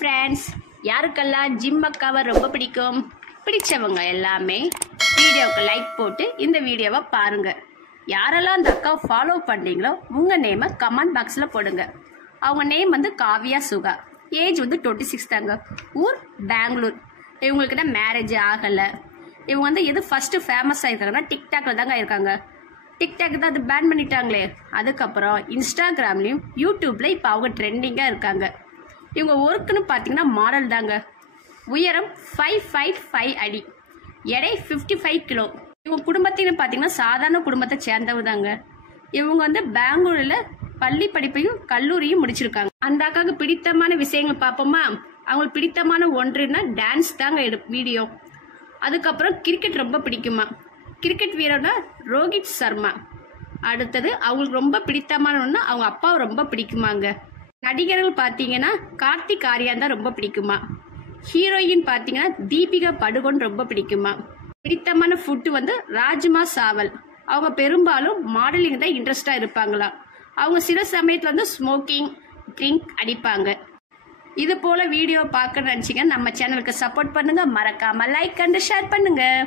Friends, யாருக்கெல்லாம் gym அக்காவை ரொம்ப பிடிக்கும்? பிடிச்சவங்க எல்லாமே வீடியோவுக்கு லைக் போட்டு இந்த வீடியோவை பாருங்கள். யாரெல்லாம் அந்த அக்காவை ஃபாலோ பண்ணுறீங்களோ உங்கள் நேமை கமெண்ட் பாக்ஸில் போடுங்க. அவங்க நேம் வந்து காவியா சுகா. ஏஜ் வந்து 26 தாங்க. ஊர் பெங்களூர். இவங்களுக்கு தான் மேரேஜ் ஆகலை. இவங்க வந்து எது ஃபஸ்ட்டு ஃபேமஸ் ஆகிருக்காங்கன்னா டிக்டாக்ல தாங்க இருக்காங்க. டிக்டாக் தான் அது பேன் பண்ணிட்டாங்களே. அதுக்கப்புறம் இன்ஸ்டாகிராம்லேயும் யூடியூப்பில் இப்போ அவங்க ட்ரெண்டிங்காக இருக்காங்க. இவங்க ஒர்க்குன்னு பார்த்தீங்கன்னா மாடல் தாங்க. உயரம் 5'5" அடி, எடை 55 கிலோ. இவங்க குடும்பத்தின்னு பார்த்தீங்கன்னா சாதாரண குடும்பத்தை சேர்ந்தவங்க தாங்க. இவங்க வந்து பெங்களூரில் பள்ளி படிப்பையும் கல்லூரியும் முடிச்சிருக்காங்க. அந்த அக்காவுக்கு பிடித்தமான விஷயங்கள் பார்ப்போமா? அவங்களுக்கு பிடித்தமான ஒன்றுன்னா டான்ஸ் தாங்க வீடியோ. அதுக்கப்புறம் கிரிக்கெட் ரொம்ப பிடிக்குமா. கிரிக்கெட் வீரர்னா ரோஹித் சர்மா. அடுத்தது அவங்களுக்கு ரொம்ப பிடித்தமான ஒன்று அவங்க அப்பாவை ரொம்ப பிடிக்குமாங்க. நடிகர்கள் பார்த்தீங்கன்னா கார்த்திக் ஆர்யான் தான் ரொம்ப பிடிக்குமா. ஹீரோயின் பார்த்தீங்கன்னா தீபிகா படுகோன் ரொம்ப பிடிக்குமா. பிடித்தமான ஃபுட்டு வந்து ராஜ்மா சாவல். அவங்க பெரும்பாலும் மாடலிங் தான் இன்ட்ரெஸ்டாக இருப்பாங்களா. அவங்க சில சமயத்தில் வந்து ஸ்மோக்கிங் ட்ரிங்க் அடிப்பாங்க. இது போல் வீடியோ பார்க்க நினச்சிங்க நம்ம சேனலுக்கு சப்போர்ட் பண்ணுங்கள். மறக்காமல் லைக் அண்ட் ஷேர் பண்ணுங்கள்.